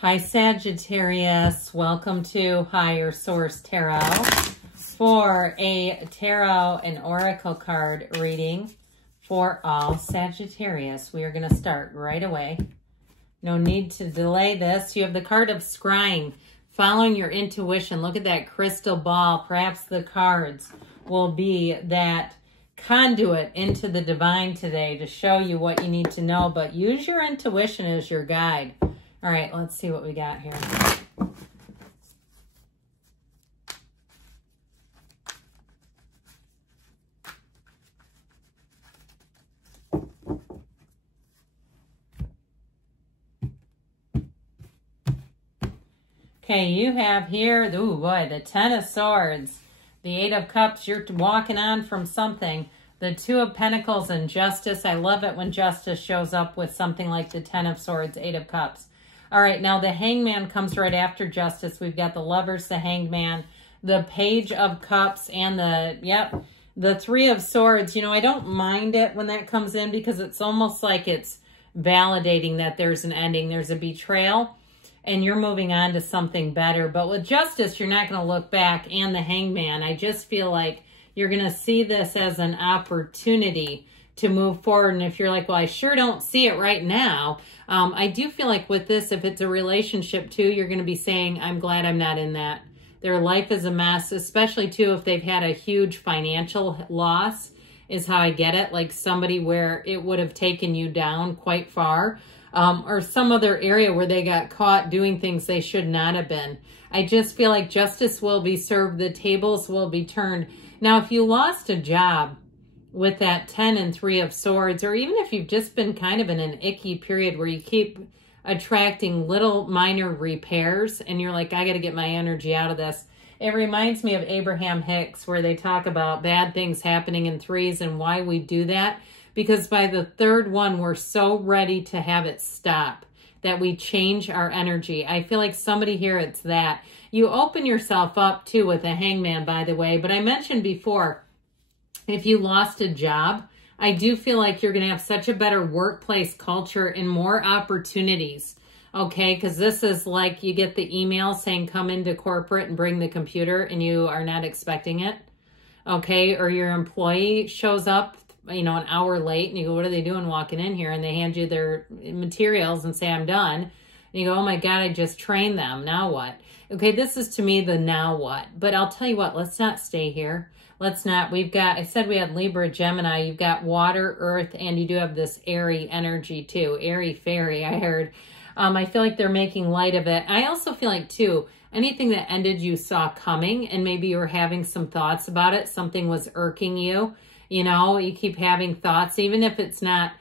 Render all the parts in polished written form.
Hi Sagittarius, welcome to Higher Source Tarot for a tarot and oracle card reading for all Sagittarius. We are going to start right away. No need to delay this. You have the card of scrying, following your intuition. Look at that crystal ball. Perhaps the cards will be that conduit into the divine today to show you what you need to know, but use your intuition as your guide. All right, let's see what we got here. Okay, you have here, ooh boy, the Ten of Swords, the Eight of Cups. You're walking on from something. The Two of Pentacles and Justice. I love it when Justice shows up with something like the Ten of Swords, Eight of Cups. All right, now the Hangman comes right after Justice. We've got the Lovers, the Hangman, the Page of Cups, and the Three of Swords. You know, I don't mind it when that comes in because it's almost like it's validating that there's an ending. There's a betrayal, and you're moving on to something better. But with Justice, you're not going to look back, and the Hangman, I just feel like you're going to see this as an opportunity to move forward. And if you're like, well, I sure don't see it right now, I do feel like with this, if it's a relationship too, you're going to be saying, I'm glad I'm not in that. Their life is a mess, especially too if they've had a huge financial loss, is how I get it. Like somebody where it would have taken you down quite far, or some other area where they got caught doing things they should not have been. I just feel like justice will be served. The tables will be turned. Now, if you lost a job with that 10 and 3 of Swords, or even if you've just been kind of in an icky period where you keep attracting little minor repairs and you're like, I got to get my energy out of this. It reminds me of Abraham Hicks, where they talk about bad things happening in threes and why we do that. Because by the third one, we're so ready to have it stop that we change our energy. I feel like somebody here, it's that. You open yourself up too with a Hangman, by the way. But I mentioned before, if you lost a job, I do feel like you're going to have such a better workplace culture and more opportunities, okay? Because this is like you get the email saying come into corporate and bring the computer and you are not expecting it, okay? Or your employee shows up, you know, an hour late and you go, what are they doing walking in here? And they hand you their materials and say, I'm done. And you go, oh my God, I just trained them. Now what? Okay, this is to me the now what. But I'll tell you what, let's not stay here. Let's not. We've got, I said we had Libra, Gemini. You've got water, earth, and you do have this airy energy too. Airy fairy, I heard. I feel like they're making light of it. I also feel like too, anything that ended you saw coming and maybe you were having some thoughts about it. Something was irking you. You know, you keep having thoughts, even if it's not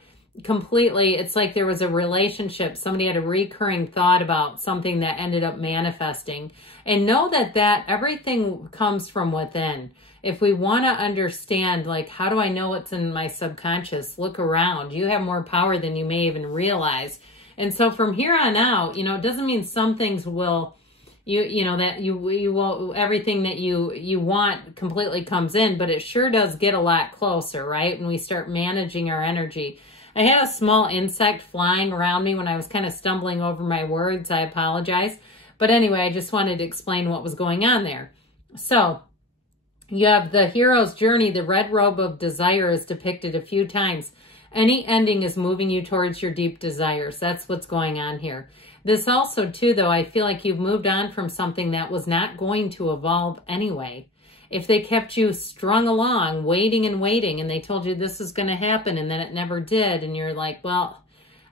completely, it's like there was a relationship. Somebody had a recurring thought about something that ended up manifesting. And know that everything comes from within. If we want to understand, like, how do I know what's in my subconscious? Look around. You have more power than you may even realize. And so from here on out, you know, it doesn't mean some things will, you know, that you will, everything that you want completely comes in, but it sure does get a lot closer, right? When we start managing our energy. I had a small insect flying around me when I was kind of stumbling over my words. I apologize. But anyway, I just wanted to explain what was going on there. So you have the hero's journey. The red robe of desire is depicted a few times. Any ending is moving you towards your deep desires. That's what's going on here. This also, too, though, I feel like you've moved on from something that was not going to evolve anyway. If they kept you strung along, waiting and waiting, and they told you this is going to happen, and then it never did, and you're like, well,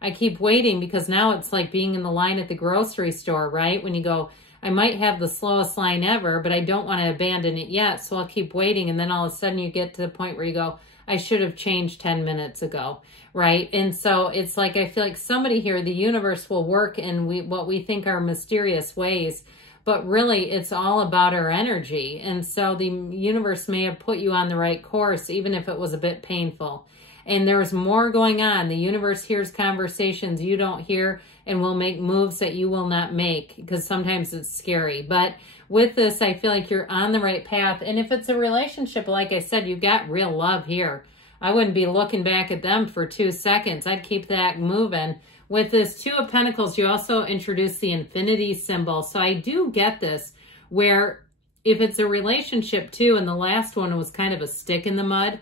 I keep waiting, because now it's like being in the line at the grocery store, right? When you go, I might have the slowest line ever, but I don't want to abandon it yet, so I'll keep waiting. And then all of a sudden you get to the point where you go, I should have changed 10 minutes ago, right? And so it's like, I feel like somebody here, the universe will work in what we think are mysterious ways, but really it's all about our energy. And so the universe may have put you on the right course, even if it was a bit painful. And there was more going on. The universe hears conversations you don't hear and will make moves that you will not make, because sometimes it's scary. But with this, I feel like you're on the right path. And if it's a relationship, like I said, you've got real love here. I wouldn't be looking back at them for 2 seconds. I'd keep that moving With this Two of Pentacles, you also introduce the infinity symbol. So I do get this, where if it's a relationship too, and the last one was kind of a stick in the mud,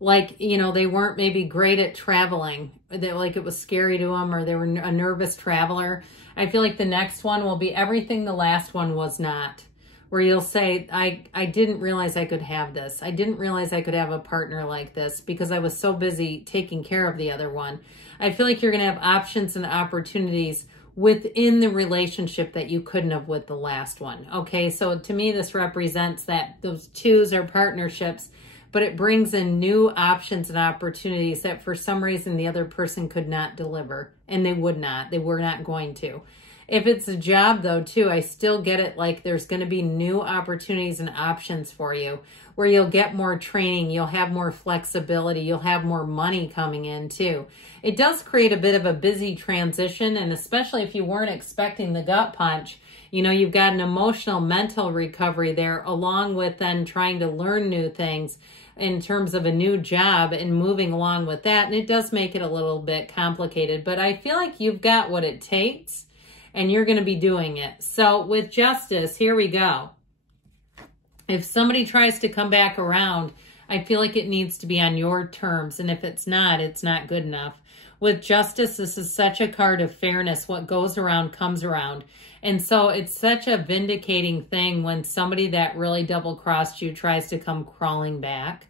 like, you know, they weren't maybe great at traveling, that like it was scary to them, or they were a nervous traveler. I feel like the next one will be everything the last one was not, where you'll say, I didn't realize I could have this. I didn't realize I could have a partner like this because I was so busy taking care of the other one. I feel like you're going to have options and opportunities within the relationship that you couldn't have with the last one. Okay, so to me, this represents that those twos are partnerships, but it brings in new options and opportunities that for some reason the other person could not deliver, and they would not. They were not going to. If it's a job though too, I still get it, like there's going to be new opportunities and options for you where you'll get more training, you'll have more flexibility, you'll have more money coming in too. It does create a bit of a busy transition, and especially if you weren't expecting the gut punch, you know, you've got an emotional, mental recovery there, along with then trying to learn new things in terms of a new job and moving along with that. And it does make it a little bit complicated, but I feel like you've got what it takes and you're going to be doing it. So with Justice, here we go. If somebody tries to come back around, I feel like it needs to be on your terms. And if it's not good enough. With Justice, this is such a card of fairness. What goes around comes around. And so it's such a vindicating thing when somebody that really double-crossed you tries to come crawling back,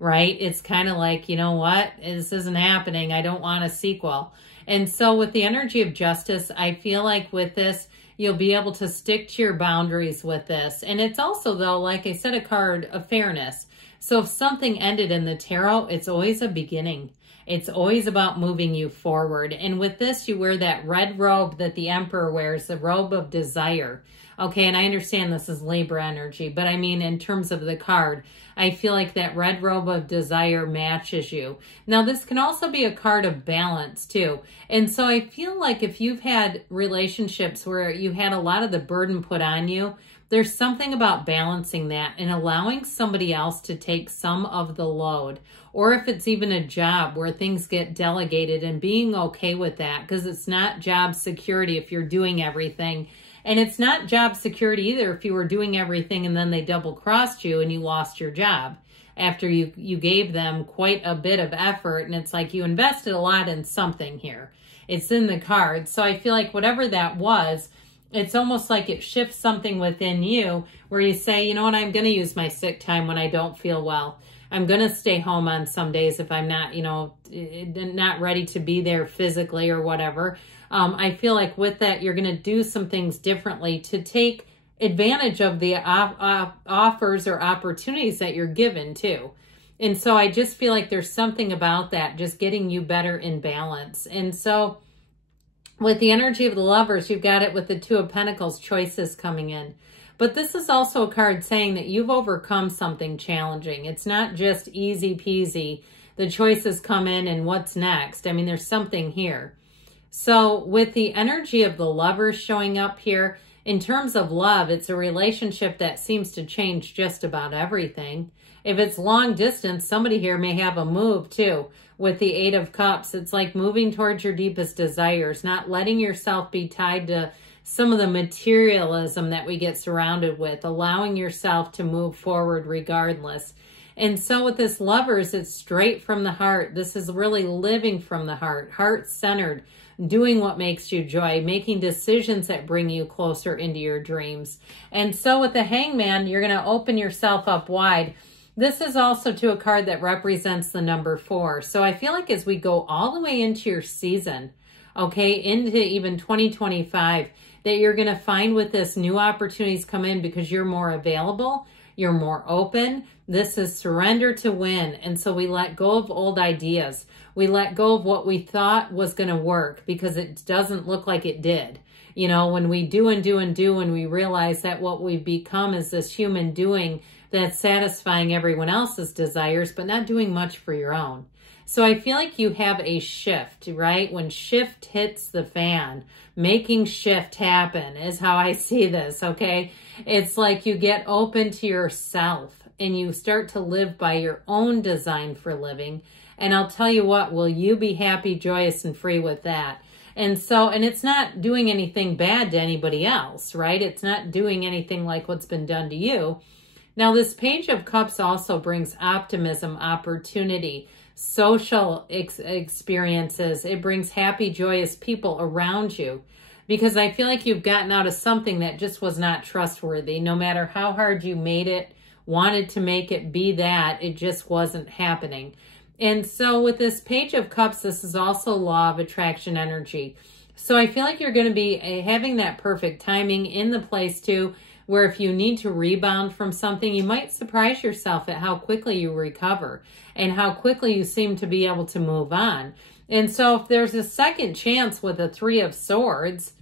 right? It's kind of like, you know what? This isn't happening. I don't want a sequel. And so with the energy of Justice, I feel like with this, you'll be able to stick to your boundaries with this. And it's also, though, like I said, a card of fairness. So if something ended in the tarot, it's always a beginning. It's always about moving you forward. And with this, you wear that red robe that the Emperor wears, the robe of desire. Okay, and I understand this is Libra energy, but I mean, in terms of the card, I feel like that red robe of desire matches you. Now, this can also be a card of balance too. And so I feel like if you've had relationships where you had a lot of the burden put on you, there's something about balancing that and allowing somebody else to take some of the load. Or if it's even a job where things get delegated, and being okay with that, because it's not job security if you're doing everything. And it's not job security either if you were doing everything and then they double-crossed you and you lost your job after you gave them quite a bit of effort. And it's like you invested a lot in something here. It's in the cards. So I feel like whatever that was, it's almost like it shifts something within you where you say, you know what, I'm going to use my sick time when I don't feel well. I'm going to stay home on some days if I'm not, you know, not ready to be there physically or whatever. I feel like with that, you're going to do some things differently to take advantage of the offers or opportunities that you're given too. And so I just feel like there's something about that, just getting you better in balance. And so with the energy of the Lovers, you've got it with the Two of Pentacles, choices coming in. But this is also a card saying that you've overcome something challenging. It's not just easy peasy. The choices come in and what's next. I mean, there's something here. So with the energy of the Lovers showing up here, in terms of love, it's a relationship that seems to change just about everything. If it's long distance, somebody here may have a move too. With the Eight of Cups, it's like moving towards your deepest desires, not letting yourself be tied to some of the materialism that we get surrounded with, allowing yourself to move forward regardless. And so with this Lovers, it's straight from the heart. This is really living from the heart, heart-centered, doing what makes you joy, making decisions that bring you closer into your dreams. And so with the Hangman, you're going to open yourself up wide. This is also to a card that represents the number 4. So I feel like as we go all the way into your season, okay, into even 2025, that you're going to find with this new opportunities come in because you're more available, you're more open. This is surrender to win. And so we let go of old ideas. We let go of what we thought was going to work because it doesn't look like it did. You know, when we do and do and do, and we realize that what we've become is this human doing that's satisfying everyone else's desires, but not doing much for your own. So I feel like you have a shift, right? When shift hits the fan, making shift happen is how I see this, okay? It's like you get open to yourself and you start to live by your own design for living. And I'll tell you what, will you be happy, joyous, and free with that? And so, and it's not doing anything bad to anybody else, right? It's not doing anything like what's been done to you. Now, this Page of Cups also brings optimism, opportunity, social experiences. It brings happy, joyous people around you, because I feel like you've gotten out of something that just was not trustworthy. No matter how hard you made it, wanted to make it be that, it just wasn't happening. And so with this Page of Cups, this is also law of attraction energy. So I feel like you're going to be having that perfect timing in the place too, where if you need to rebound from something, you might surprise yourself at how quickly you recover and how quickly you seem to be able to move on. And so if there's a second chance with the Three of Swords,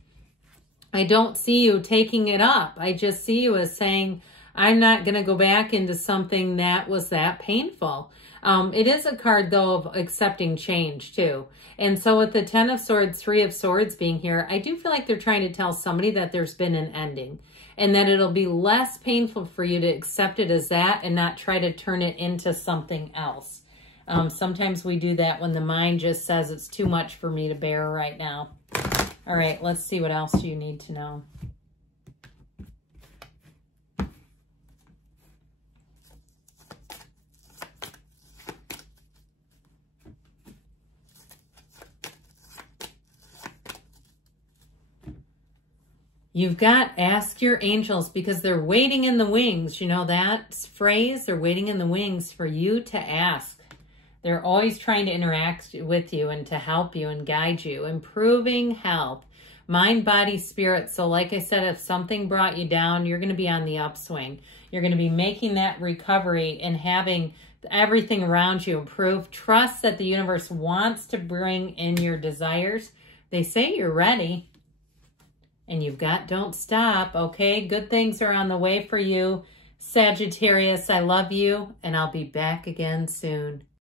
I don't see you taking it up. I just see you as saying, I'm not going to go back into something that was that painful. It is a card, though, of accepting change, too. And so with the Ten of Swords, Three of Swords being here, I do feel like they're trying to tell somebody that there's been an ending and that it'll be less painful for you to accept it as that and not try to turn it into something else. Sometimes we do that when the mind just says it's too much for me to bear right now. All right, let's see what else you need to know. You've got ask your angels, because they're waiting in the wings. You know that phrase? They're waiting in the wings for you to ask. They're always trying to interact with you and to help you and guide you. Improving health, mind, body, spirit. So like I said, if something brought you down, you're going to be on the upswing. You're going to be making that recovery and having everything around you improve. Trust that the universe wants to bring in your desires. They say you're ready. And you've got don't stop, okay? Good things are on the way for you. Sagittarius, I love you, and I'll be back again soon.